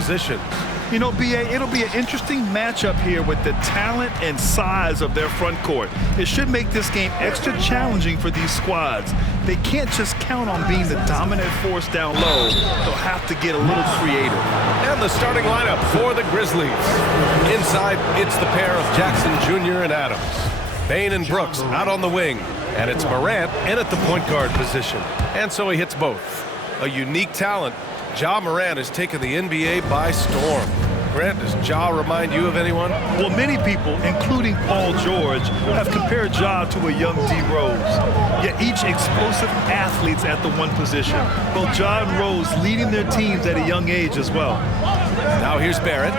positions. You know, B.A., it'll be an interesting matchup here with the talent and size of their front court. It should make this game extra challenging for these squads. They can't just count on being the dominant force down low. They'll have to get a little creative. And the starting lineup for the Grizzlies. Inside, it's the pair of Jackson Jr. and Adams. Bane and Brooks out on the wing. And it's Morant in at the point guard position. And so he hits both. A unique talent. Ja Morant has taken the NBA by storm. Grant, does Ja remind you of anyone? Well, many people, including Paul George, have compared Ja to a young D. Rose. Yet each explosive athletes at the one position. Both Ja and Rose leading their teams at a young age as well. Now here's Barrett.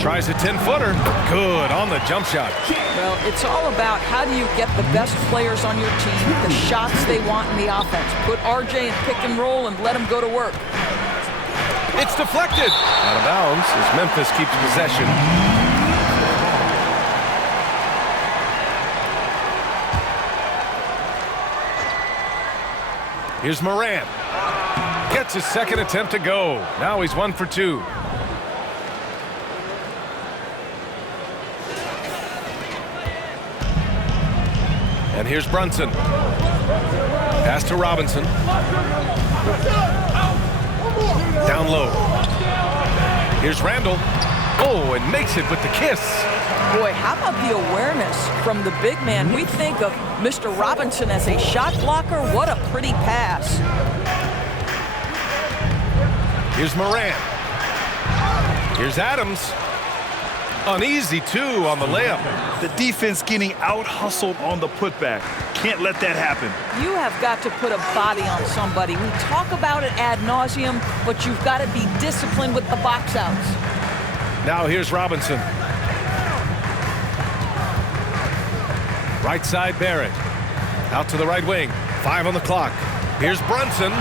Tries a 10-footer. Good on the jump shot. Well, it's all about how do you get the best players on your team, the shots they want in the offense. Put RJ in pick and roll and let him go to work. It's deflected. Out of bounds as Memphis keeps possession. Here's Morant. Gets his second attempt to go. Now he's 1 for 2. And here's Brunson. Pass to Robinson. Down low. Here's Randall. Oh, and makes it with the kiss. Boy, how about the awareness from the big man? We think of Mr. Robinson as a shot blocker. What a pretty pass. Here's Morant. Here's Adams. Uneasy, too, on the layup. The defense getting out-hustled on the putback. Can't let that happen. You have got to put a body on somebody. We talk about it ad nauseum, but you've got to be disciplined with the box outs. Now here's Robinson. Right side, Barrett. Out to the right wing. 5 on the clock. Here's Brunson.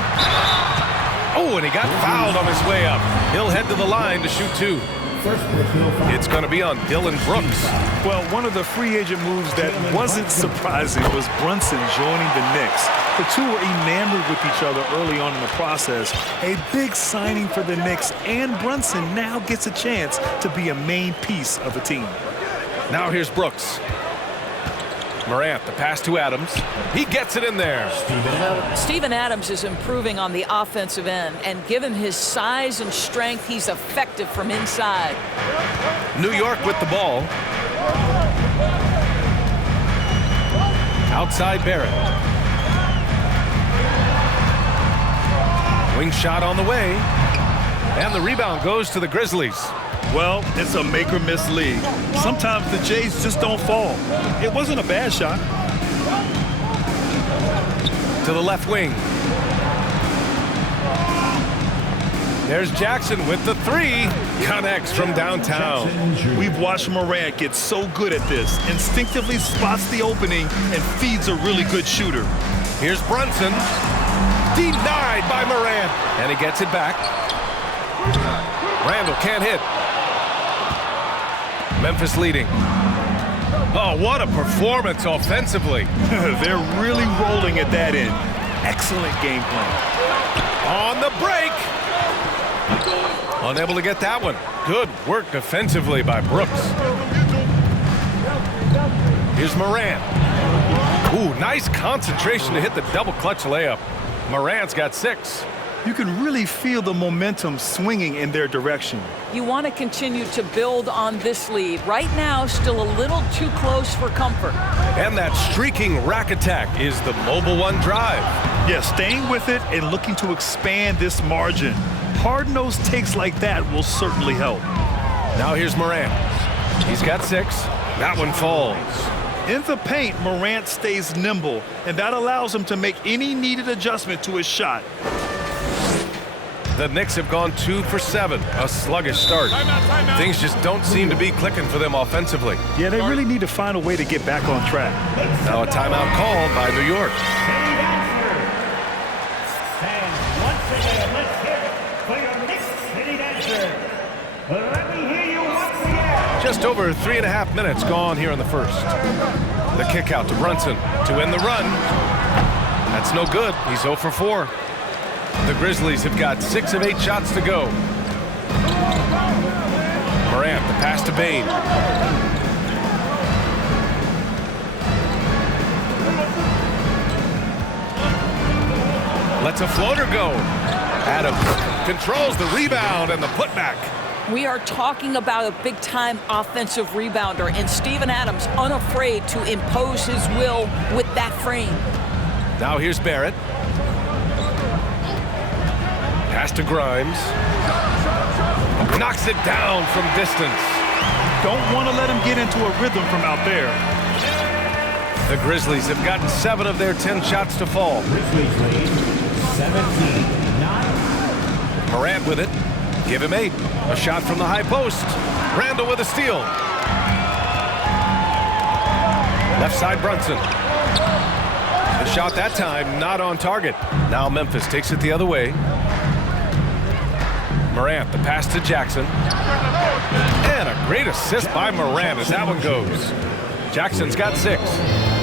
Oh, and he got fouled on his way up. He'll head to the line to shoot 2. It's going to be on Dylan Brooks. Well, one of the free agent moves that wasn't surprising was Brunson joining the Knicks. The two were enamored with each other early on in the process. A big signing for the Knicks, and Brunson now gets a chance to be a main piece of a team. Now here's Brooks. Morant, the pass to Adams. He gets it in there. Steven Adams is improving on the offensive end, and given his size and strength, he's effective from inside. New York with the ball. Outside Barrett. Wing shot on the way. And the rebound goes to the Grizzlies. Well, it's a make-or-miss league. Sometimes the Jays just don't fall. It wasn't a bad shot. To the left wing. There's Jackson with the 3. Connects from downtown. We've watched Morant get so good at this. Instinctively spots the opening and feeds a really good shooter. Here's Brunson. Denied by Morant. And he gets it back. Randall can't hit. Memphis leading. Oh, what a performance offensively. They're really rolling at that end. Excellent game plan. On the break. Unable to get that one. Good work defensively by Brooks. Here's Morant. Ooh, nice concentration to hit the double clutch layup. Morant's got 6. You can really feel the momentum swinging in their direction. You want to continue to build on this lead. Right now, still a little too close for comfort. And that streaking rack attack is the Mobile One drive. Yeah, staying with it and looking to expand this margin. Hard-nosed takes like that will certainly help. Now here's Morant. He's got 6. That one falls. In the paint, Morant stays nimble, and that allows him to make any needed adjustment to his shot. The Knicks have gone 2 for 7, a sluggish start. Things just don't seem to be clicking for them offensively. Yeah, they really need to find a way to get back on track. Now a timeout called by New York. And once again, let's hear it for your Knicks City Dancer. Let me hear you once again. Just over 3.5 minutes gone here in the first. The kick out to Brunson to end the run. That's no good. He's 0 for 4. The Grizzlies have got 6 of 8 shots to go. Pass to Bain. Lets a floater go. Adams controls the rebound and the putback. We are talking about a big-time offensive rebounder, and Steven Adams unafraid to impose his will with that frame. Now here's Barrett. Pass to Grimes. Knocks it down from distance. Don't want to let him get into a rhythm from out there. The Grizzlies have gotten 7 of their 10 shots to fall. Grizzlies lead 17-9. Morant with it. Give him 8. A shot from the high post. Randall with a steal. Left side Brunson. The shot that time not on target. Now Memphis takes it the other way. Morant, the pass to Jackson. And a great assist by Morant as that one goes. Jackson's got 6.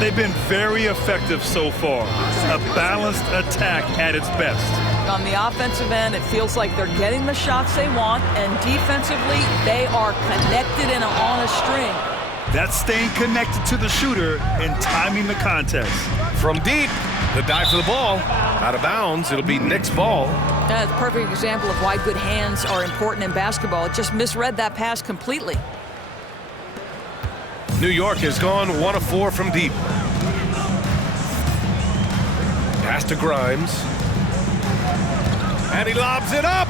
They've been very effective so far. A balanced attack at its best. On the offensive end, it feels like they're getting the shots they want, and defensively, they are connected and on a string. That's staying connected to the shooter and timing the contest. From deep, the dive for the ball. Out of bounds, it'll be Knicks' ball. That's a perfect example of why good hands are important in basketball. It just misread that pass completely. New York has gone 1 of 4 from deep. Pass to Grimes. And he lobs it up.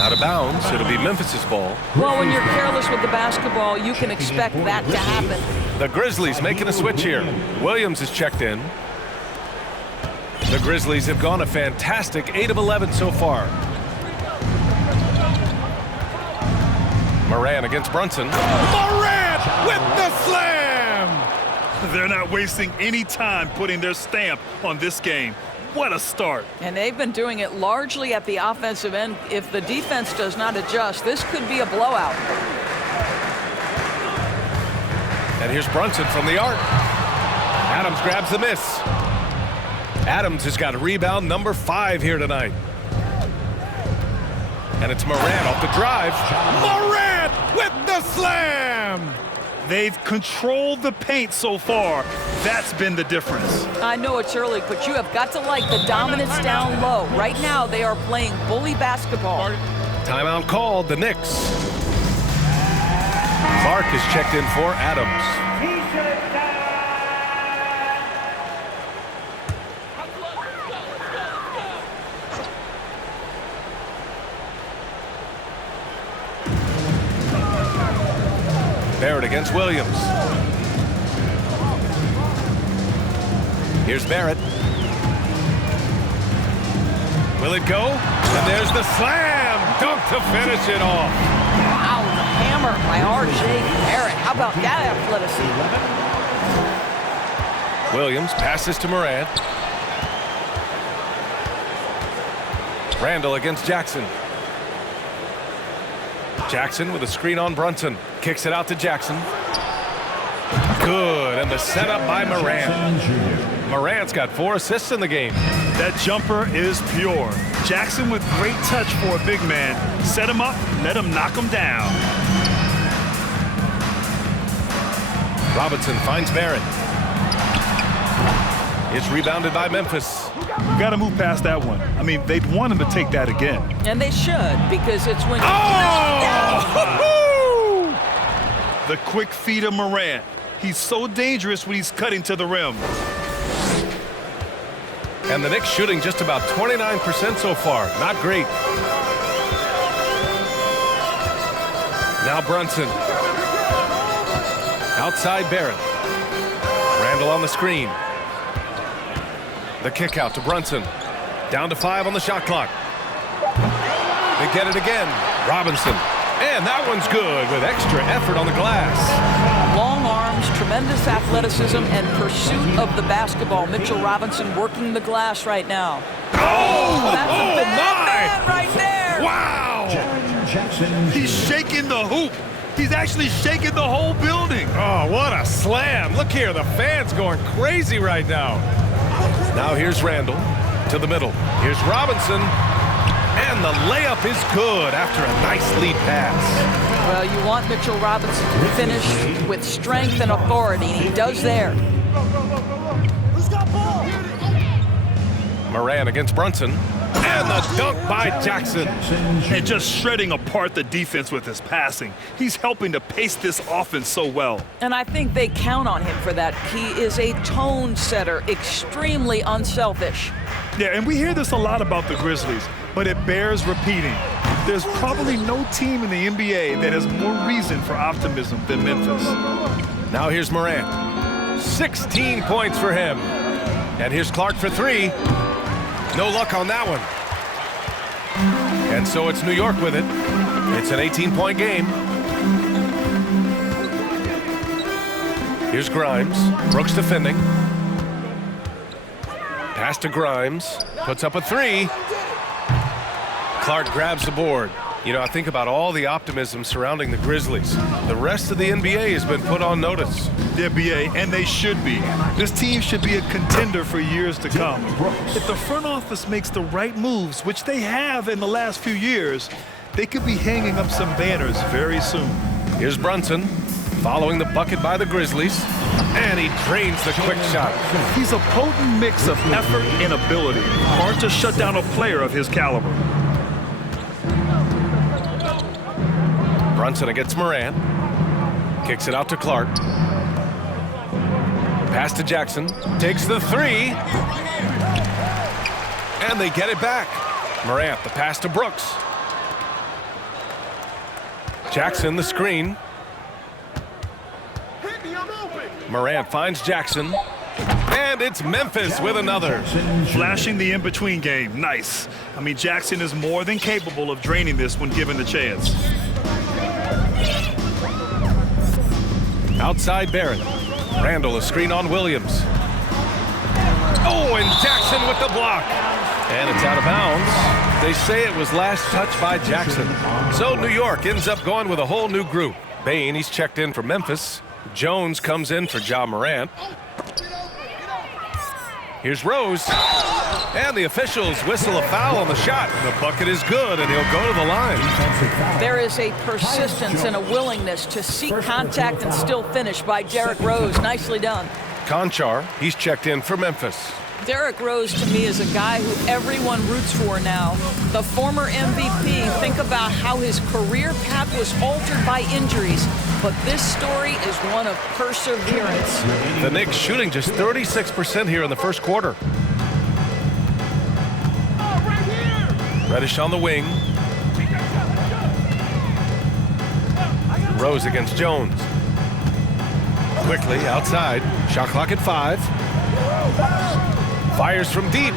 Out of bounds. It'll be Memphis' ball. Well, when you're careless with the basketball, you can expect that to happen. The Grizzlies making a switch here. Williams is checked in. The Grizzlies have gone a fantastic 8 of 11 so far. Morant against Brunson. Morant with the slam! They're not wasting any time putting their stamp on this game. What a start. And they've been doing it largely at the offensive end. If the defense does not adjust, this could be a blowout. And here's Brunson from the arc. Adams grabs the miss. Adams has got a rebound number 5 here tonight. And it's Morant off the drive. Morant with the slam! They've controlled the paint so far. That's been the difference. I know it's early, but you have got to like the dominance down low. Right now, they are playing bully basketball. Timeout called, the Knicks. Clark is checked in for Adams. T-shirt down. Barrett against Williams. Here's Barrett. Will it go? And there's the slam! Dunk to finish it off. Wow, the hammer by R.J. Barrett. How about that athleticism? Williams passes to Morant. Randall against Jackson. Jackson with a screen on Brunson. Kicks it out to Jackson. Good, and the setup by Morant. Morant's got 4 assists in the game. That jumper is pure. Jackson with great touch for a big man. Set him up, let him knock him down. Robinson finds Barrett. It's rebounded by Memphis. You got to move past that one. I mean, they'd want him to take that again. And they should, because it's when... The quick feed of Morant. He's so dangerous when he's cutting to the rim. And the Knicks shooting just about 29% so far. Not great. Now Brunson. Outside Barrett. Randall on the screen. The kick out to Brunson. Down to 5 on the shot clock. They get it again. Robinson. And that one's good with extra effort on the glass. Long arms, tremendous athleticism, and pursuit of the basketball. Mitchell Robinson working the glass right now. That's a bad man right there. Wow! He's shaking the hoop. He's actually shaking the whole building. Oh, what a slam. Look here, the fans going crazy right now. Now here's Randall to the middle. Here's Robinson. And the layup is good after a nice lead pass. Well, you want Mitchell Robinson to finish with strength and authority, and he does there. Moran against Brunson. And the dunk by Jackson. And just shredding apart the defense with his passing. He's helping to pace this offense so well. And I think they count on him for that. He is a tone setter, extremely unselfish. Yeah, and we hear this a lot about the Grizzlies, but it bears repeating. There's probably no team in the NBA that has more reason for optimism than Memphis. Now here's Morant. 16 points for him. And here's Clark for three. No luck on that one. And so it's New York with it. It's an 18-point game. Here's Grimes. Brooks defending. Pass to Grimes. Puts up a three. Clark grabs the board. You know, I think about all the optimism surrounding the Grizzlies. The rest of the NBA has been put on notice. Yeah, BA, and they should be. This team should be a contender for years to come. If the front office makes the right moves, which they have in the last few years, they could be hanging up some banners very soon. Here's Brunson, following the bucket by the Grizzlies, and he drains the quick shot. He's a potent mix of effort and ability. Hard to shut down a player of his caliber. Brunson against Moran. Kicks it out to Clark. Pass to Jackson. Takes the three. And they get it back. Morant, the pass to Brooks. Jackson, the screen. Morant finds Jackson. And it's Memphis with another. Flashing the in-between game. Nice. I mean, Jackson is more than capable of draining this when given the chance. Outside Barrett. Randall, a screen on Williams. Oh, and Jackson with the block. And it's out of bounds. They say it was last touched by Jackson. So New York ends up going with a whole new group. Bane, he's checked in for Memphis. Jones comes in for Ja Morant. Here's Rose. And the officials whistle a foul on the shot. The bucket is good, and he'll go to the line. There is a persistence and a willingness to seek contact and still finish by Derrick Rose. Nicely done. Conchar, he's checked in for Memphis. Derrick Rose, to me, is a guy who everyone roots for now. The former MVP, think about how his career path was altered by injuries. But this story is one of perseverance. The Knicks shooting just 36% here in the first quarter. Reddish on the wing. Rose against Jones. Quickly outside. Shot clock at 5. Fires from deep.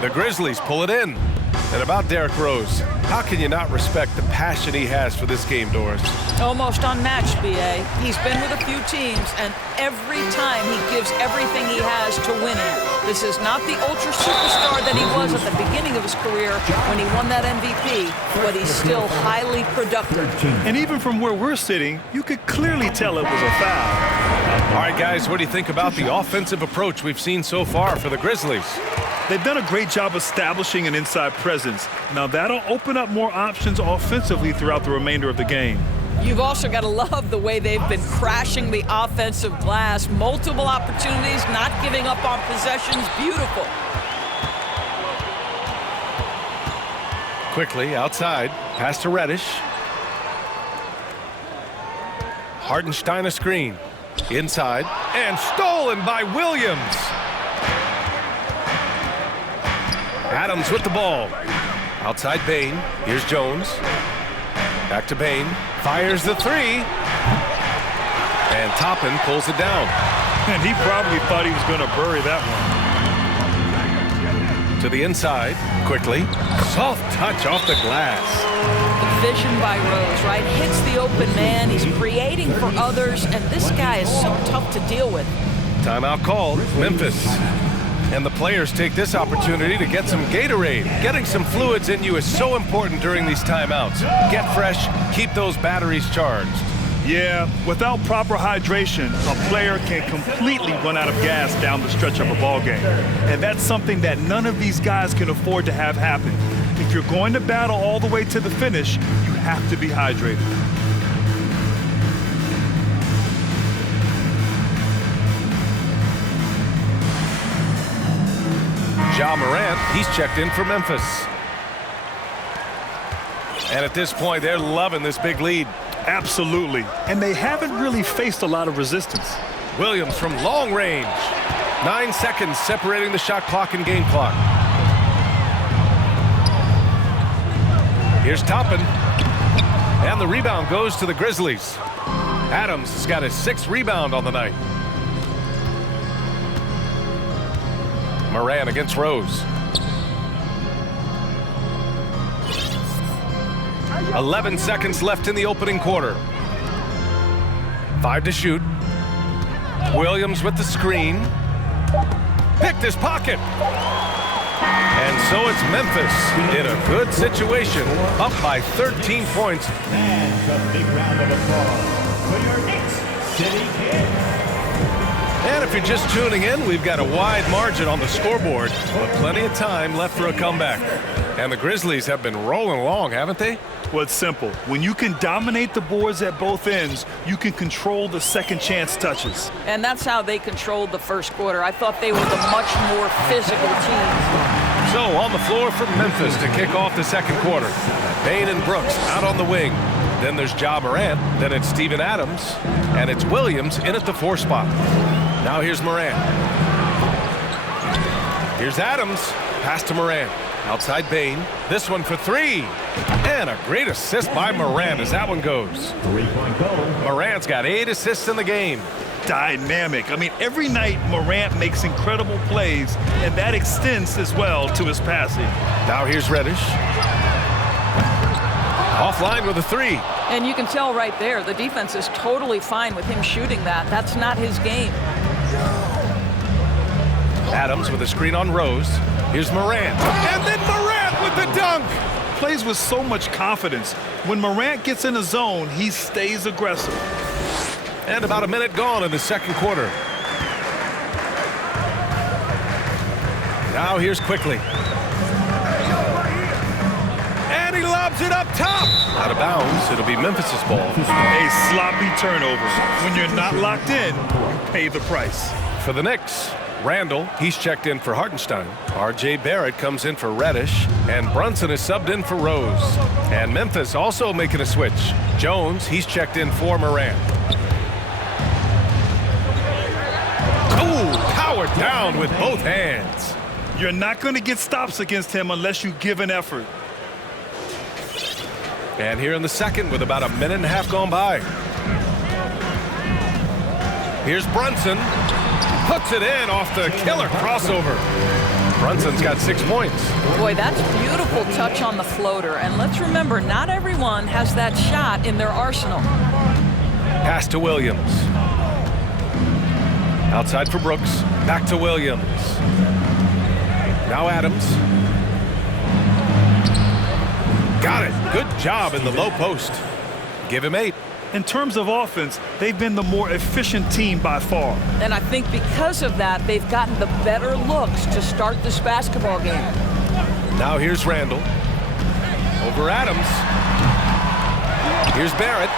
The Grizzlies pull it in. And about Derrick Rose, how can you not respect the passion he has for this game, Doris? Almost unmatched, B.A. He's been with a few teams, and every time he gives everything he has to winning. This is not the ultra superstar that he was at the beginning of his career when he won that MVP, but he's still highly productive. And even from where we're sitting, you could clearly tell it was a foul. All right, guys, what do you think about the offensive approach we've seen so far for the Grizzlies? They've done a great job establishing an inside presence. Now that'll open up more options offensively throughout the remainder of the game. You've also got to love the way they've been crashing the offensive glass. Multiple opportunities, not giving up on possessions. Beautiful. Quickly outside, pass to Reddish. Hartenstein a screen. Inside, and stolen by Williams. Adams with the ball. Outside Bane. Here's Jones. Back to Bane. Fires the three. And Toppin pulls it down. And he probably thought he was going to bury that one. To the inside. Quickly. Soft touch off the glass. Vision by Rose, right? Hits the open man. He's creating for others, and this guy is so tough to deal with. Timeout called. Memphis. And the players take this opportunity to get some Gatorade. Getting some fluids in you is so important during these timeouts. Get fresh, keep those batteries charged. Yeah, without proper hydration, a player can completely run out of gas down the stretch of a ball game. And that's something that none of these guys can afford to have happen. If you're going to battle all the way to the finish, you have to be hydrated. Ja Morant, he's checked in for Memphis. And at this point, they're loving this big lead. Absolutely. And they haven't really faced a lot of resistance. Williams from long range. 9 seconds separating the shot clock and game clock. Here's Toppin. And the rebound goes to the Grizzlies. Adams has got his 6th rebound on the night. Morant against Rose. 11 seconds left in the opening quarter. 5 to shoot. Williams with the screen. Picked his pocket. And so it's Memphis in a good situation, up by 13 points. And a big round of applause for your Knicks City Kid. And if you're just tuning in, we've got a wide margin on the scoreboard, but plenty of time left for a comeback. And the Grizzlies have been rolling along, haven't they? Well, it's simple. When you can dominate the boards at both ends, you can control the second chance touches. And that's how they controlled the first quarter. I thought they were the much more physical team. So on the floor for Memphis to kick off the second quarter. Bane and Brooks out on the wing. Then there's Ja Morant. Then it's Steven Adams. And it's Williams in at the 4 spot. Now here's Morant. Here's Adams. Pass to Morant. Outside Bane. This one for 3. And a great assist by Morant as that one goes. 3-point goal. Morant's got 8 assists in the game. Dynamic. I mean, every night Morant makes incredible plays, and that extends as well to his passing. Now here's Reddish. Offline with a 3. And you can tell right there, the defense is totally fine with him shooting that. That's not his game. Adams with a screen on Rose. Here's Morant. And then Morant with the dunk. Plays with so much confidence. When Morant gets in a zone, he stays aggressive. And about a minute gone in the second quarter. Now here's Quickly. And he lobs it up top. Out of bounds. It'll be Memphis's ball. A sloppy turnover. When you're not locked in, you pay the price. For the Knicks, Randall, he's checked in for Hartenstein. R.J. Barrett comes in for Reddish. And Brunson is subbed in for Rose. And Memphis also making a switch. Jones, he's checked in for Morant. Ooh, powered down with both hands. You're not going to get stops against him unless you give an effort. And here in the second with about a minute and a half gone by. Here's Brunson. Puts it in off the killer crossover. Brunson's got 6 points. Boy, that's beautiful touch on the floater. And let's remember, not everyone has that shot in their arsenal. Pass to Williams. Outside for Brooks. Back to Williams. Now Adams. Got it. Good job in the low post. Give him 8. In terms of offense, they've been the more efficient team by far. And I think because of that, they've gotten the better looks to start this basketball game. Now here's Randall. Over Adams. Here's Barrett.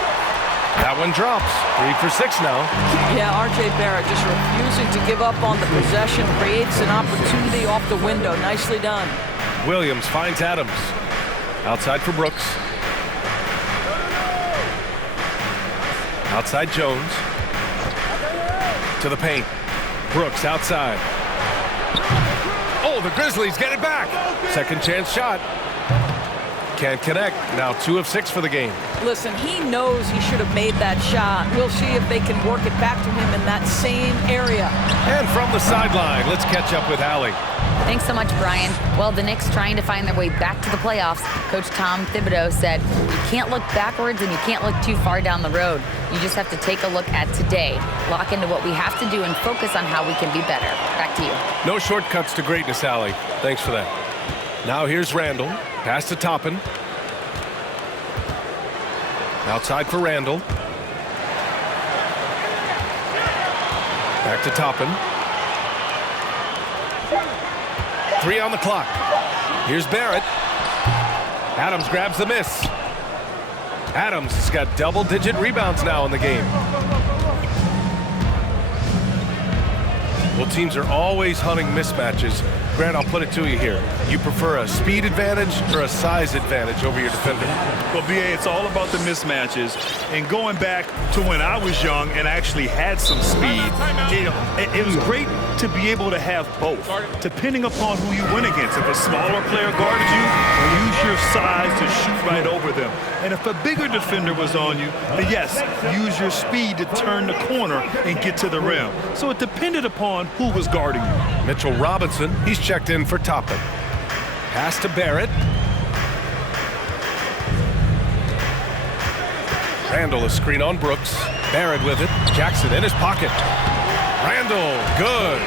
That one drops. 3 for 6 now. Yeah, R.J. Barrett just refusing to give up on the possession. Creates an opportunity off the window. Nicely done. Williams finds Adams. Outside for Brooks. Outside Jones. To the paint. Brooks outside. Oh, the Grizzlies get it back. Second chance shot. Can't connect. Now 2 of 6 for the game. Listen, he knows he should have made that shot. We'll see if they can work it back to him in that same area. And from the sideline, let's catch up with Allie. Thanks so much, Brian. Well, the Knicks trying to find their way back to the playoffs. Coach Tom Thibodeau said, you can't look backwards and you can't look too far down the road. You just have to take a look at today, lock into what we have to do, and focus on how we can be better. Back to you. No shortcuts to greatness, Allie. Thanks for that. Now here's Randall. Pass to Toppin. Outside for Randall. Back to Toppin. 3 on the clock. Here's Barrett. Adams grabs the miss. Adams has got double-digit rebounds now in the game. Well, teams are always hunting mismatches. Grant, I'll put it to you here. You prefer a speed advantage or a size advantage over your defender? Well, BA, it's all about the mismatches. And going back to when I was young and actually had some speed, it was great to be able to have both, depending upon who you went against. If a smaller player guarded you, use your size to shoot right over them. And if a bigger defender was on you, then yes, use your speed to turn the corner and get to the rim. So it depended upon who was guarding you. Mitchell Robinson, he's checked in for Toppin. Pass to Barrett. Randall, a screen on Brooks. Barrett with it. Jackson in his pocket. Randall, good.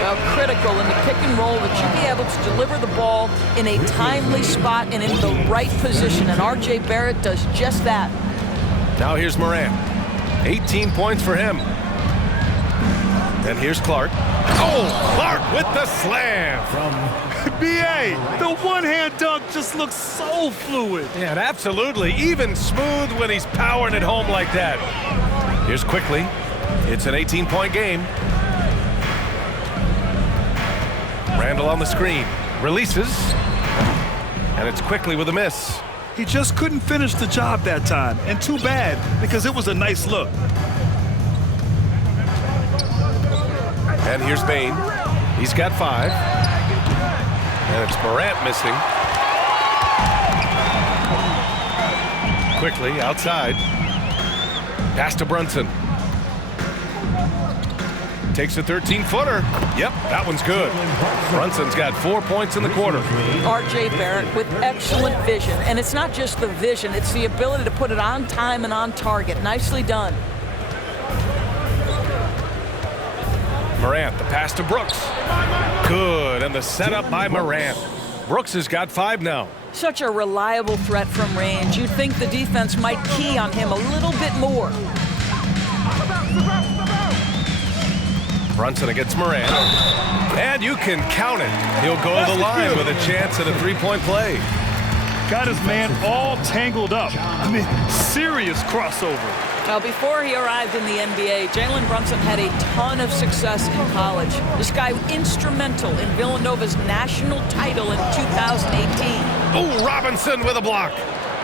Well, critical in the pick and roll that you be able to deliver the ball in a timely spot and in the right position. And R.J. Barrett does just that. Now here's Morant. 18 points for him. And here's Clark. Oh, Clark with the slam. BA, the one-hand dunk just looks so fluid. Yeah, and absolutely. Even smooth when he's powering it home like that. Here's Quickly. It's an 18-point game. Randall on the screen. Releases. And it's Quickly with a miss. He just couldn't finish the job that time. And too bad, because it was a nice look. And here's Bane. He's got 5. And it's Morant missing. Quickly outside. Pass to Brunson. Takes a 13-footer. Yep, that one's good. Brunson's got 4 points in the quarter. R.J. Barrett with excellent vision. And it's not just the vision, it's the ability to put it on time and on target. Nicely done. Morant, the pass to Brooks. Good, and the setup by Morant. Brooks has got 5 now. Such a reliable threat from range. You'd think the defense might key on him a little bit more. Brunson against Morant. And you can count it. He'll go to the line with a chance at a 3-point play. Got his man all tangled up. I mean, serious crossover. Now, before he arrived in the NBA, Jalen Brunson had a ton of success in college. This guy instrumental in Villanova's national title in 2018. Oh, Robinson with a block.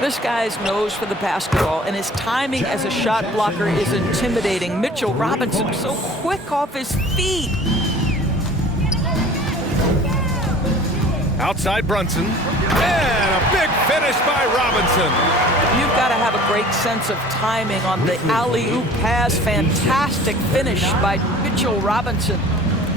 This guy's nose for the basketball, and his timing as a shot blocker is intimidating. Mitchell Robinson so quick off his feet. Outside Brunson. And a big finish by Robinson. You've got to have a great sense of timing on the alley-oop pass. Fantastic finish by Mitchell Robinson.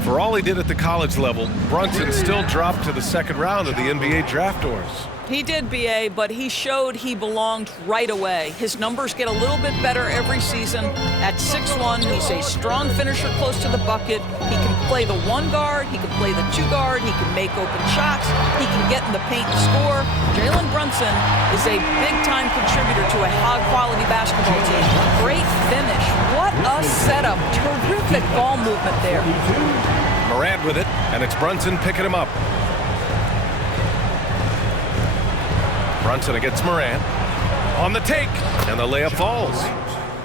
For all he did at the college level, Brunson still dropped to the second round of the NBA draft doors. He did, B.A., but he showed he belonged right away. His numbers get a little bit better every season. At 6'1", he's a strong finisher close to the bucket. He can play the 1 guard. He can play the 2 guard. He can make open shots. He can get in the paint and score. Jalen Brunson is a big-time contributor to a high-quality basketball team. Great finish. What a setup. Terrific ball movement there. Morant with it, and it's Brunson picking him up. Brunson against Morant. On the take, and the layup falls.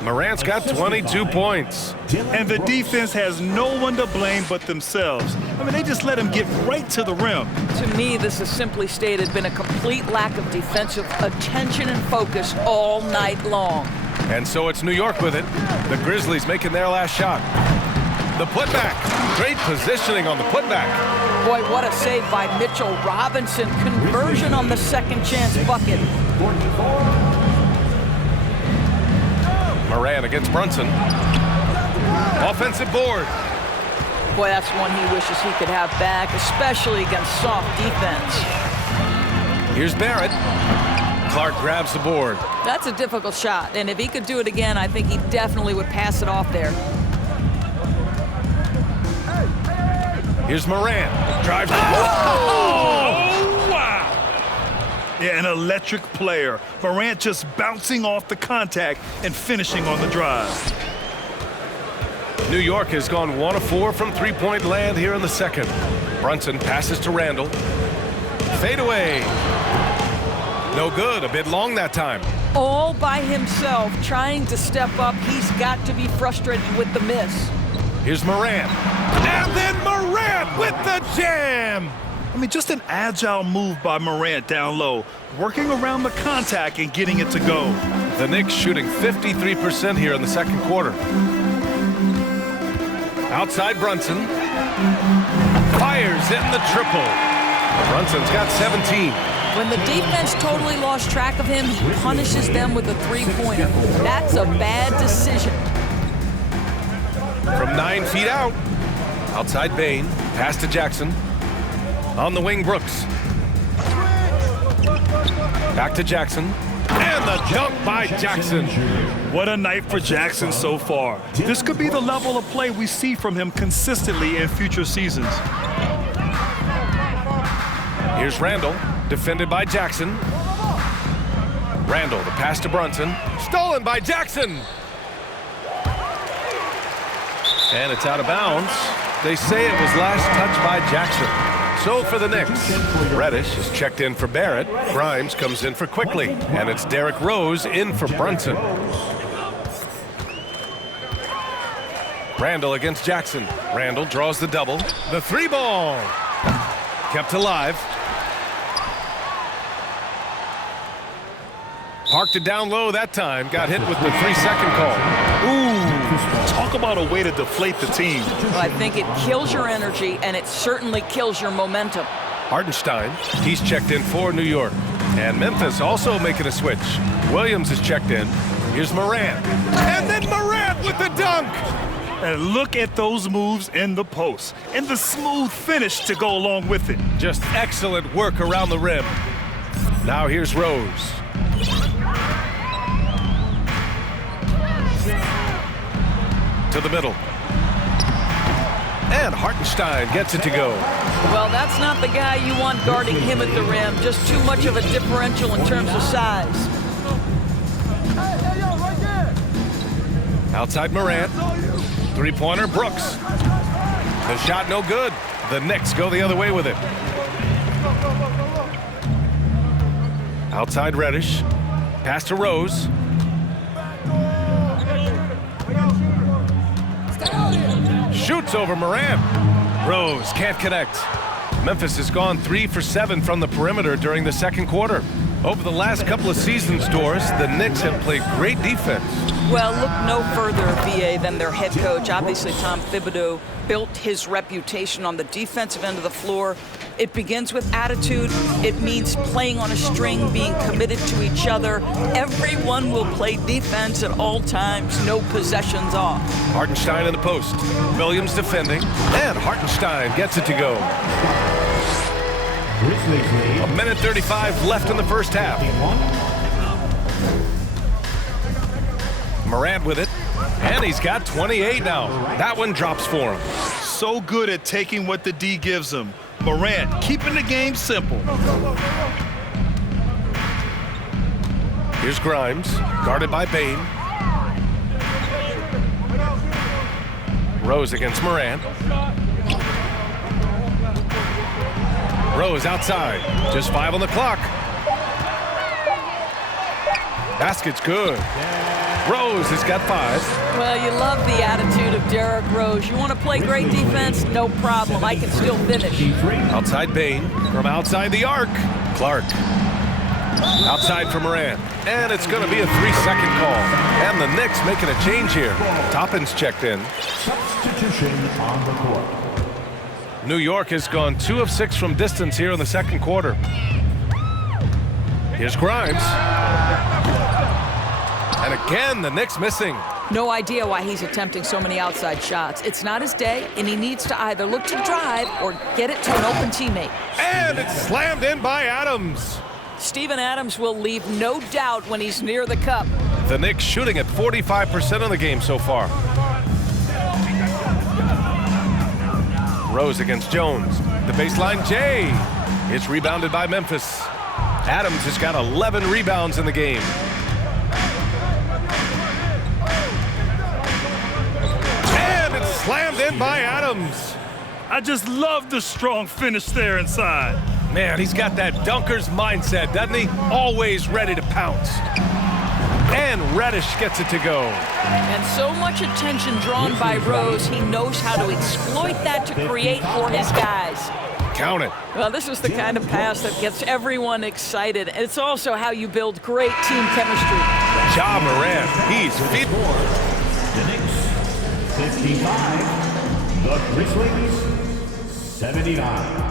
Morant's got 22 points. And the defense has no one to blame but themselves. I mean, they just let him get right to the rim. To me, this has simply stated been a complete lack of defensive attention and focus all night long. And so it's New York with it. The Grizzlies making their last shot. The putback. Great positioning on the putback. Boy, what a save by Mitchell Robinson. Conversion on the second chance bucket. Morant against Brunson. Offensive board. Boy, that's one he wishes he could have back, especially against soft defense. Here's Barrett. Clark grabs the board. That's a difficult shot, and if he could do it again, I think he definitely would pass it off there. Here's Morant. Drives. Oh, wow. Yeah, an electric player. Morant just bouncing off the contact and finishing on the drive. New York has gone 1 of 4 from three-point land here in the second. Brunson passes to Randall. Fade away. No good. A bit long that time. All by himself, trying to step up. He's got to be frustrated with the miss. Here's Morant. And then Morant with the jam. I mean, just an agile move by Morant down low, working around the contact and getting it to go. The Knicks shooting 53% here in the second quarter. Outside Brunson. Fires in the triple. Brunson's got 17. When the defense totally lost track of him, he punishes them with a three-pointer. That's a bad decision. From 9 feet out. Outside Bane. Pass to Jackson. On the wing, Brooks. Back to Jackson. And the dunk by Jackson. What a night for Jackson so far. This could be the level of play we see from him consistently in future seasons. Here's Randall, defended by Jackson. Randall, the pass to Brunson. Stolen by Jackson. And it's out of bounds. They say it was last touched by Jackson. So for the Knicks, Reddish is checked in for Barrett. Grimes comes in for Quickly. And it's Derrick Rose in for Brunson. Randall against Jackson. Randall draws the double. The three ball. Kept alive. Parked it down low that time. Got hit with the 3-second call. Ooh, talk about a way to deflate the team. Well, I think it kills your energy, and it certainly kills your momentum. Hartenstein, he's checked in for New York. And Memphis also making a switch. Williams is checked in. Here's Morant. And then Morant with the dunk. And look at those moves in the post. And the smooth finish to go along with it. Just excellent work around the rim. Now here's Rose. To the middle. And Hartenstein gets it to go. Well, that's not the guy you want guarding him at the rim. Just too much of a differential in terms of size. Outside Morant. Three-pointer, Brooks. The shot no good. The Knicks go the other way with it. Outside Reddish. Pass to Rose. Shoots over Morant. Rose can't connect. Memphis has gone 3 for 7 from the perimeter during the second quarter. Over the last couple of seasons, Doris, the Knicks have played great defense. Well, look no further, VA, than their head coach. Obviously, Tom Thibodeau built his reputation on the defensive end of the floor. It begins with attitude. It means playing on a string, being committed to each other. Everyone will play defense at all times, no possessions off. Hartenstein in the post. Williams defending. And Hartenstein gets it to go. A minute 35 left in the first half. Morant with it. And he's got 28 now. That one drops for him. So good at taking what the D gives him. Morant keeping the game simple. Here's Grimes, guarded by Bane. Rose against Morant. Rose outside, just 5 on the clock. Basket's good. Rose has got 5. Well, you love the attitude of Derrick Rose. You want to play great defense? No problem. I can still finish. Outside Bane, from outside the arc. Clark. Outside for Morant. And it's going to be a 3-second call. And the Knicks making a change here. Toppin's checked in. Substitution on the court. New York has gone 2 of 6 from distance here in the second quarter. Here's Grimes. And again, the Knicks missing. No idea why he's attempting so many outside shots. It's not his day, and he needs to either look to drive or get it to an open teammate. And it's slammed in by Adams. Steven Adams will leave no doubt when he's near the cup. The Knicks shooting at 45% of the game so far. Rose against Jones. The baseline, Jay. It's rebounded by Memphis. Adams has got 11 rebounds in the game. And it's slammed in by Adams. I just love the strong finish there inside. Man, he's got that dunker's mindset, doesn't he? Always ready to pounce. And Reddish gets it to go. And so much attention drawn by Rose, he knows how to exploit that to create for his guys. Count it. Well, this is the kind of pass that gets everyone excited. It's also how you build great team chemistry. Ja Morant, he's fit. The Knicks, 55. The Grizzlies, 79.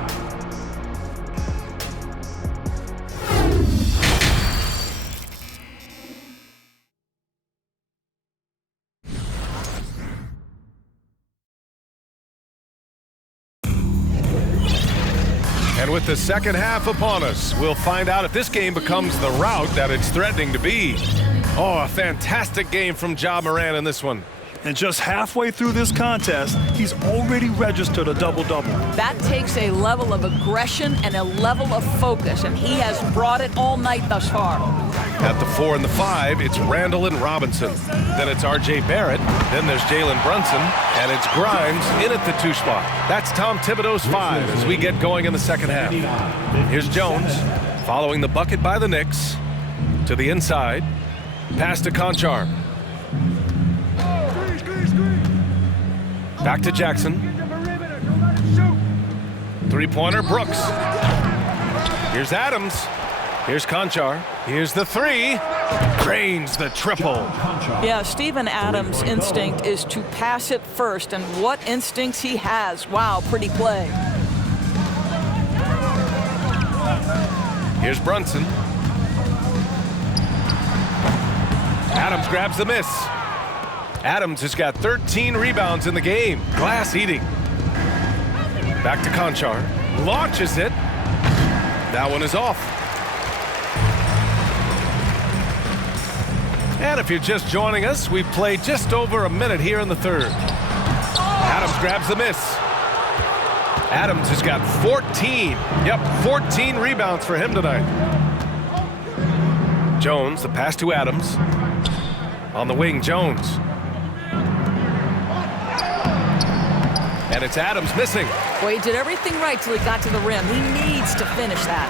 And with the second half upon us, we'll find out if this game becomes the rout that it's threatening to be. Oh, a fantastic game from Ja Morant in this one. And just halfway through this contest, he's already registered a double-double. That takes a level of aggression and a level of focus, and he has brought it all night thus far. At the 4 and the 5, it's Randall and Robinson. Then it's R.J. Barrett. Then there's Jalen Brunson. And it's Grimes in at the 2 spot. That's Tom Thibodeau's 5 as we get going in the second half. Here's Jones following the bucket by the Knicks to the inside. Pass to Conchar. Back to Jackson. 3-pointer, Brooks. Here's Adams. Here's Conchar. Here's the 3. Drains the triple. Yeah, Steven Adams' instinct is to pass it first, and what instincts he has. Wow, pretty play. Here's Brunson. Adams grabs the miss. Adams has got 13 rebounds in the game. Glass eating. Back to Conchar. Launches it. That one is off. And if you're just joining us, we've played just over a minute here in the third. Adams grabs the miss. Adams has got 14. Yep, 14 rebounds for him tonight. Jones, the pass to Adams. On the wing, Jones. And it's Adams missing. Well, he did everything right till he got to the rim. He needs to finish that.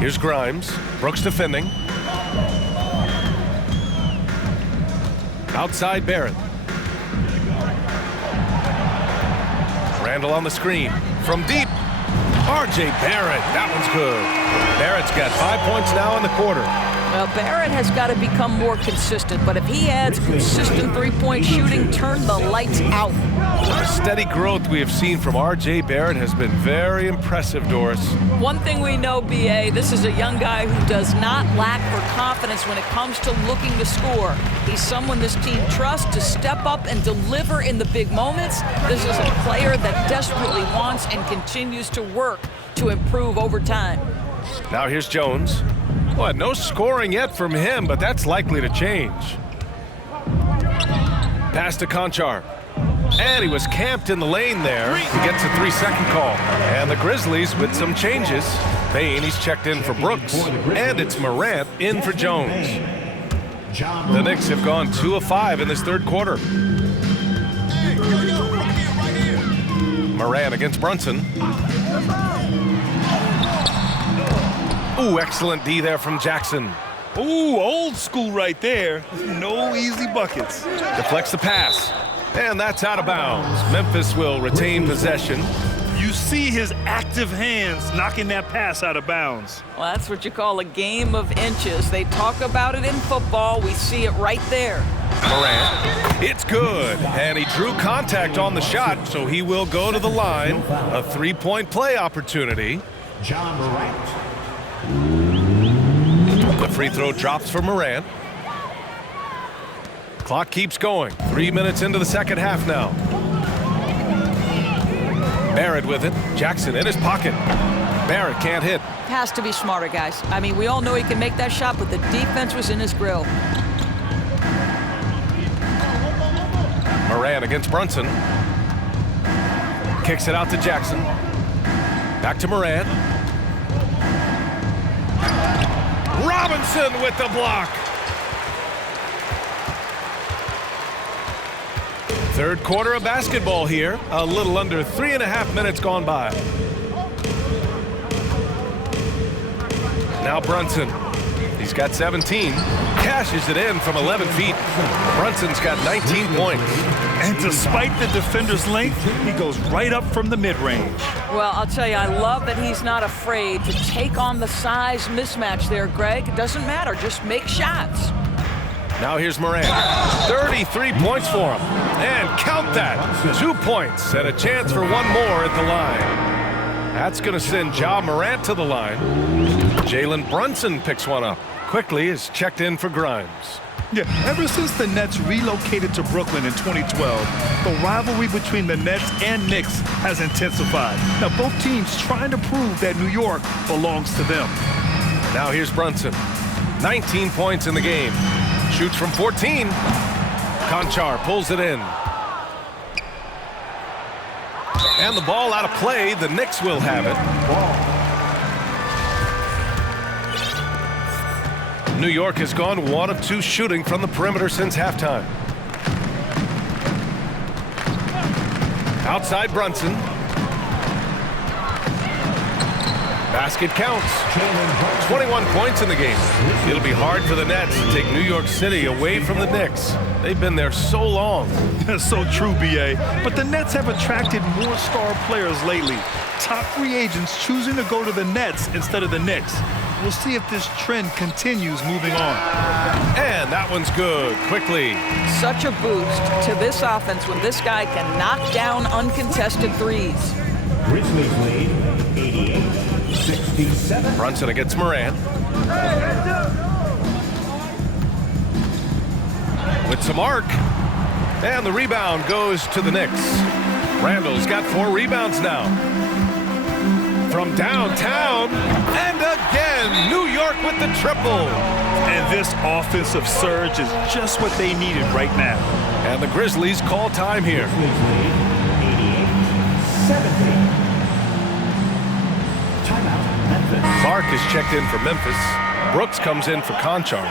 Here's Grimes. Brooks defending. Outside Barrett. Randall on the screen. From deep. R.J. Barrett. That one's good. Barrett's got 5 points now in the quarter. Well, Barrett has got to become more consistent, but if he adds consistent three-point shooting, turn the lights out. The steady growth we have seen from R.J. Barrett has been very impressive, Doris. One thing we know, B.A., this is a young guy who does not lack for confidence when it comes to looking to score. He's someone this team trusts to step up and deliver in the big moments. This is a player that desperately wants and continues to work to improve over time. Now here's Jones. Well, no scoring yet from him, but that's likely to change. Pass to Conchar. And he was camped in the lane there. He gets a 3-second call. And the Grizzlies with some changes. Payne, he's checked in for Brooks. And it's Morant in for Jones. The Knicks have gone 2 of 5 in this third quarter. Morant against Brunson. Ooh, excellent D there from Jackson. Ooh, old school right there. No easy buckets. Deflects the pass. And that's out of bounds. Memphis will retain possession. You see his active hands knocking that pass out of bounds. Well, that's what you call a game of inches. They talk about it in football. We see it right there. Morant, it's good. And he drew contact on the shot, so he will go to the line. A 3-point play opportunity. Ja Morant. The free throw drops for Morant. Clock keeps going. 3 minutes into the second half now. Barrett with it. Jackson in his pocket. Barrett can't hit. Has to be smarter, guys. I mean, we all know he can make that shot, but the defense was in his grill. Morant against Brunson. Kicks it out to Jackson. Back to Morant. Robinson with the block. Third quarter of basketball here. A little under 3.5 minutes gone by. Now Brunson. He's got 17. Cashes it in from 11 feet. Brunson's got 19 points. And despite the defender's length, he goes right up from the mid-range. Well, I'll tell you, I love that he's not afraid to take on the size mismatch there, Greg. It doesn't matter. Just make shots. Now here's Morant. 33 points for him. And count that. 2 points and a chance for one more at the line. That's going to send Ja Morant to the line. Jalen Brunson picks one up. Quickly is checked in for Grimes. Yeah, ever since the Nets relocated to Brooklyn in 2012, the rivalry between the Nets and Knicks has intensified. Now, both teams trying to prove that New York belongs to them. Now here's Brunson. 19 points in the game. Shoots from 14. Conchar pulls it in. And the ball out of play. The Knicks will have it. New York has gone 1 of 2 shooting from the perimeter since halftime. Outside Brunson. Basket counts. 21 points in the game. It'll be hard for the Nets to take New York City away from the Knicks. They've been there so long. That's so true, B.A. But the Nets have attracted more star players lately. Top free agents choosing to go to the Nets instead of the Knicks. We'll see if this trend continues moving on. And that one's good. Quickly. Such a boost to this offense when this guy can knock down uncontested threes. Grizzlies lead 88-67. Brunson against Morant. With some arc. And the rebound goes to the Knicks. Randall's got 4 rebounds now. From downtown, and again, New York with the triple. And this offensive surge is just what they needed right now. And the Grizzlies call time here. Grizzlies lead 88-70. Timeout, Memphis. Clark is checked in for Memphis. Brooks comes in for Conchar.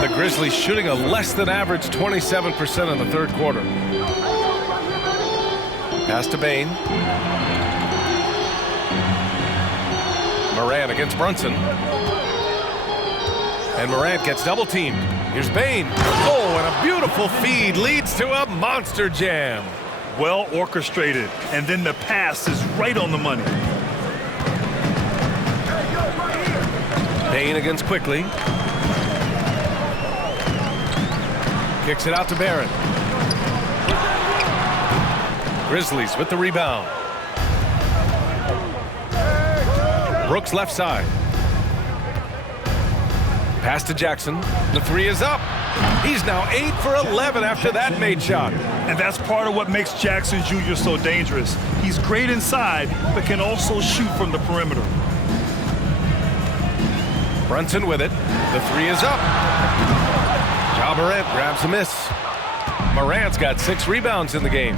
The Grizzlies shooting a less than average 27% in the third quarter. Pass to Bane. Morant against Brunson. And Morant gets double teamed. Here's Bane. Oh, and a beautiful feed leads to a monster jam. Well orchestrated, and then the pass is right on the money. Bane against Quickly. Kicks it out to Barrett. Grizzlies with the rebound. Brooks left side. Pass to Jackson. The 3 is up. He's now 8 for 11 after that made shot. And that's part of what makes Jackson Jr. so dangerous. He's great inside, but can also shoot from the perimeter. Brunson with it. The 3 is up. Ja Morant grabs a miss. Morant's got 6 rebounds in the game.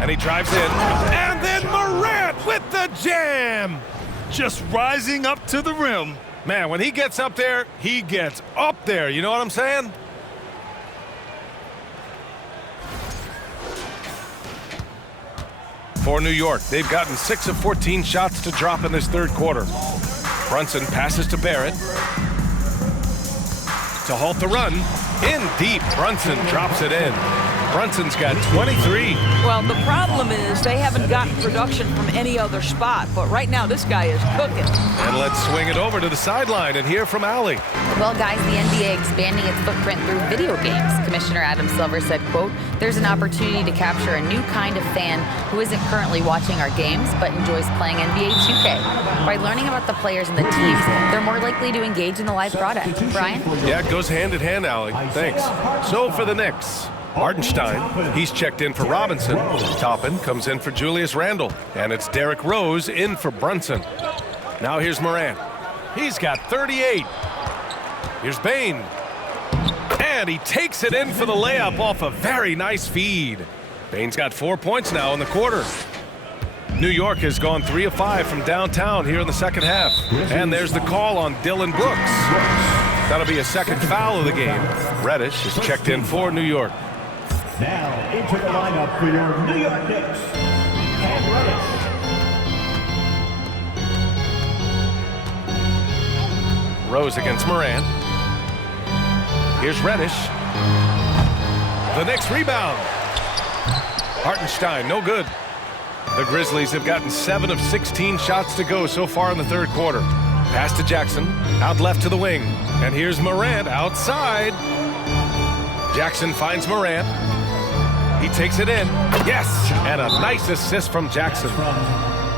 And he drives in. And then Morant with the jam. Just rising up to the rim. Man, when he gets up there, he gets up there. You know what I'm saying? For New York, they've gotten 6 of 14 shots to drop in this third quarter. Brunson passes to Barrett. To halt the run. In deep, Brunson drops it in. Brunson's got 23. Well, the problem is they haven't gotten production from any other spot, but right now this guy is cooking. And let's swing it over to the sideline and hear from Allie. Well, guys, the NBA expanding its footprint through video games. Commissioner Adam Silver said, quote, "There's an opportunity to capture a new kind of fan who isn't currently watching our games but enjoys playing NBA 2K. By learning about the players and the teams, they're more likely to engage in the live product." Brian? Yeah, it goes hand in hand, Allie. Thanks. So for the Knicks, Hartenstein, he's checked in for Robinson. Toppin comes in for Julius Randle. And it's Derrick Rose in for Brunson. Now here's Morant. He's got 38. Here's Bane. And he takes it in for the layup off a very nice feed. Bane's got 4 points now in the quarter. New York has gone 3 of 5 from downtown here in the second half. And there's the call on Dylan Brooks. That'll be a second foul of the game. Reddish is checked in for New York. Now into the lineup for your New York Knicks, Cam Reddish. Rose against Morant. Here's Reddish. The Knicks rebound. Hartenstein, no good. The Grizzlies have gotten 7 of 16 shots to go so far in the third quarter. Pass to Jackson, out left to the wing. And here's Morant outside. Jackson finds Morant. He takes it in. Yes! And a nice assist from Jackson.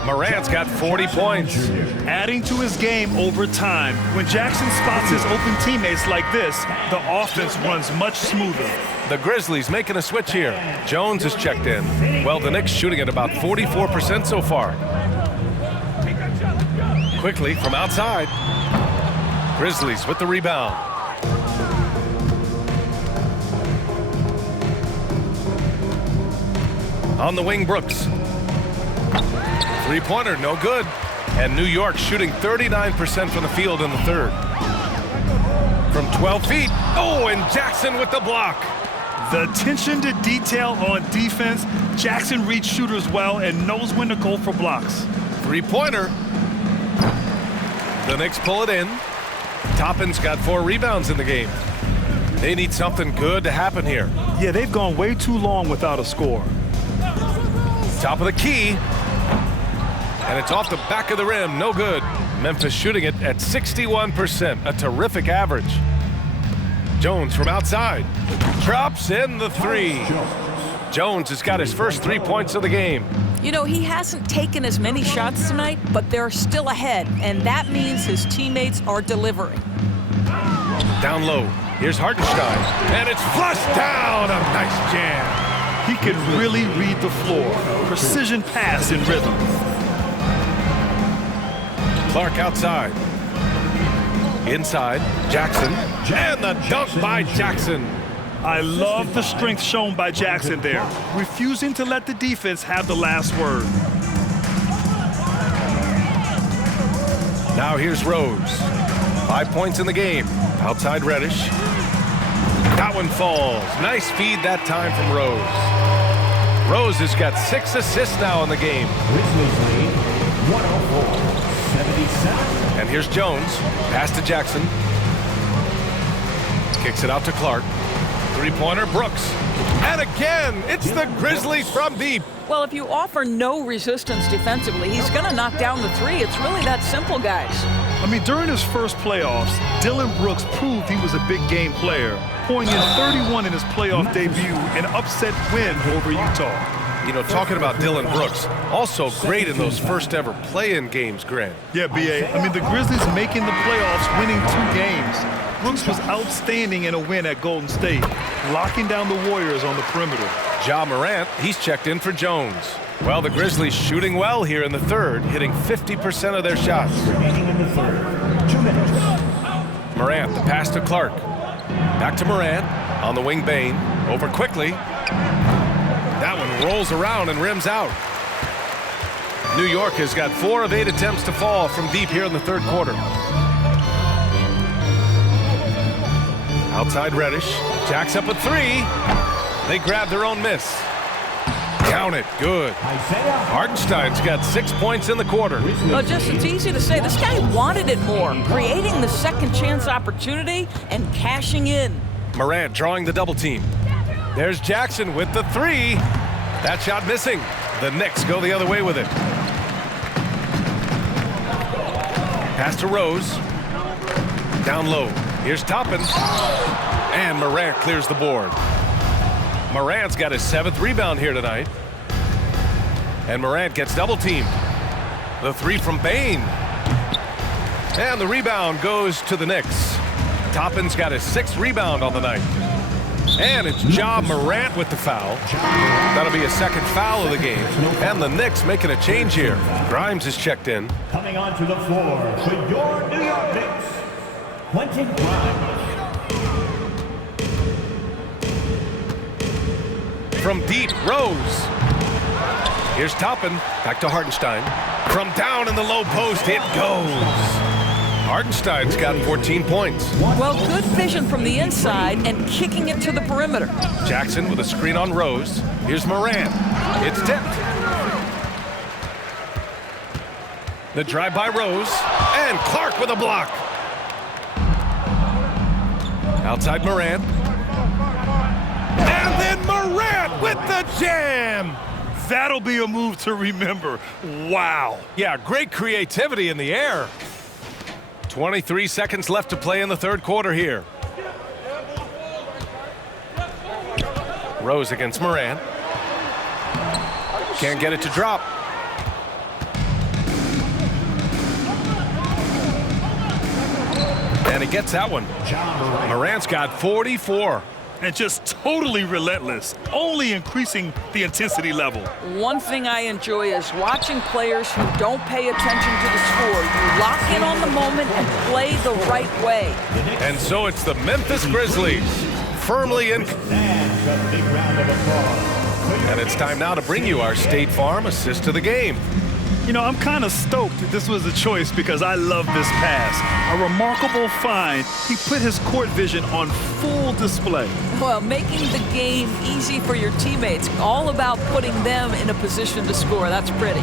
Morant's got 40 points. Adding to his game over time. When Jackson spots his open teammates like this, the offense runs much smoother. The Grizzlies making a switch here. Jones is checked in. Well, the Knicks shooting at about 44% so far. Quickly from outside. Grizzlies with the rebound. On the wing, Brooks. Three-pointer, no good. And New York shooting 39% from the field in the third. From 12 feet. Oh, and Jackson with the block. The attention to detail on defense. Jackson reads shooters well and knows when to go for blocks. Three-pointer. The Knicks pull it in. Toppin's got 4 rebounds in the game. They need something good to happen here. Yeah, they've gone way too long without a score. Top of the key. And it's off the back of the rim, no good. Memphis shooting it at 61%, a terrific average. Jones from outside, drops in the 3. Jones has got his first 3 points of the game. You know, he hasn't taken as many shots tonight, but they're still ahead, and that means his teammates are delivering. Down low, here's Hartenstein, and it's flushed down, a nice jam. He can really read the floor. Precision pass in rhythm. Clark outside. Inside, Jackson, and the dunk by Jackson. I love the strength shown by Jackson there, refusing to let the defense have the last word. Now here's Rose. 5 points in the game. Outside Reddish. That one falls. Nice feed that time from Rose. Rose has got 6 assists now in the game. Grizzlies lead 104-77. And here's Jones. Pass to Jackson. Kicks it out to Clark. Three-pointer, Brooks. And again, it's the Grizzlies from deep. Well, if you offer no resistance defensively, he's going to knock down the 3. It's really that simple, guys. I mean, during his first playoffs, Dillon Brooks proved he was a big game player, pouring in 31 in his playoff debut, an upset win over Utah. You know, talking about Dillon Brooks, also great in those first ever play-in games, Grant. Yeah, B.A. I mean, the Grizzlies making the playoffs, winning 2 games. Brooks was outstanding in a win at Golden State, locking down the Warriors on the perimeter. Ja Morant, he's checked in for Jones. Well, the Grizzlies shooting well here in the third, hitting 50% of their shots. Remaining in the third, 2 minutes. Morant, the pass to Clark. Back to Morant, on the wing Bane, over quickly. That one rolls around and rims out. New York has got 4 of 8 attempts to fall from deep here in the third quarter. Outside Reddish, jacks up a 3. They grab their own miss. Count it, good. Hartenstein's got 6 points in the quarter. Well, just it's easy to say this guy wanted it more, creating the second chance opportunity and cashing in. Morant drawing the double team. There's Jackson with the 3. That shot missing. The Knicks go the other way with it. Pass to Rose. Down low. Here's Toppin. And Morant clears the board. Morant's got his 7th rebound here tonight. And Morant gets double teamed. The 3 from Bane. And the rebound goes to the Knicks. Toppin's got his 6th rebound on the night. And it's Ja Morant with the foul. That'll be a second foul of the game. And the Knicks making a change here. Grimes is checked in. Coming onto the floor for your New York Knicks, Quentin Grimes. From deep, Rose. Here's Toppin. Back to Hartenstein. From down in the low post, it goes. Hartenstein's got 14 points. Well, good vision from the inside and kicking it to the perimeter. Jackson with a screen on Rose. Here's Morant. It's tipped. The drive by Rose. And Clark with a block. Outside Morant. And then Morant with the jam. That'll be a move to remember. Wow. Yeah, great creativity in the air. 23 seconds left to play in the third quarter here. Rose against Morant. Can't get it to drop. And he gets that one. Morant's got 44. And just totally relentless, only increasing the intensity level. One thing I enjoy is watching players who don't pay attention to the score. You lock in on the moment and play the right way. And so it's the Memphis Grizzlies firmly in. And it's time now to bring you our State Farm assist to the game. You know, I'm kind of stoked that this was a choice because I love this pass. A remarkable find. He put his court vision on full display. Well, making the game easy for your teammates. All about putting them in a position to score. That's pretty.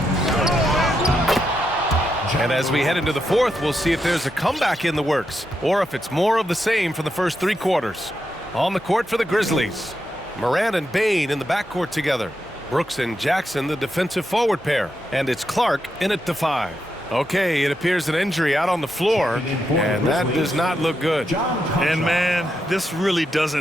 And as we head into the fourth, we'll see if there's a comeback in the works or if it's more of the same for the first three quarters. On the court for the Grizzlies, Morant and Bane in the backcourt together. Brooks and Jackson, the defensive forward pair. And it's Clark in at the 5. Okay, it appears an injury out on the floor, and that does not look good. And man, this really doesn't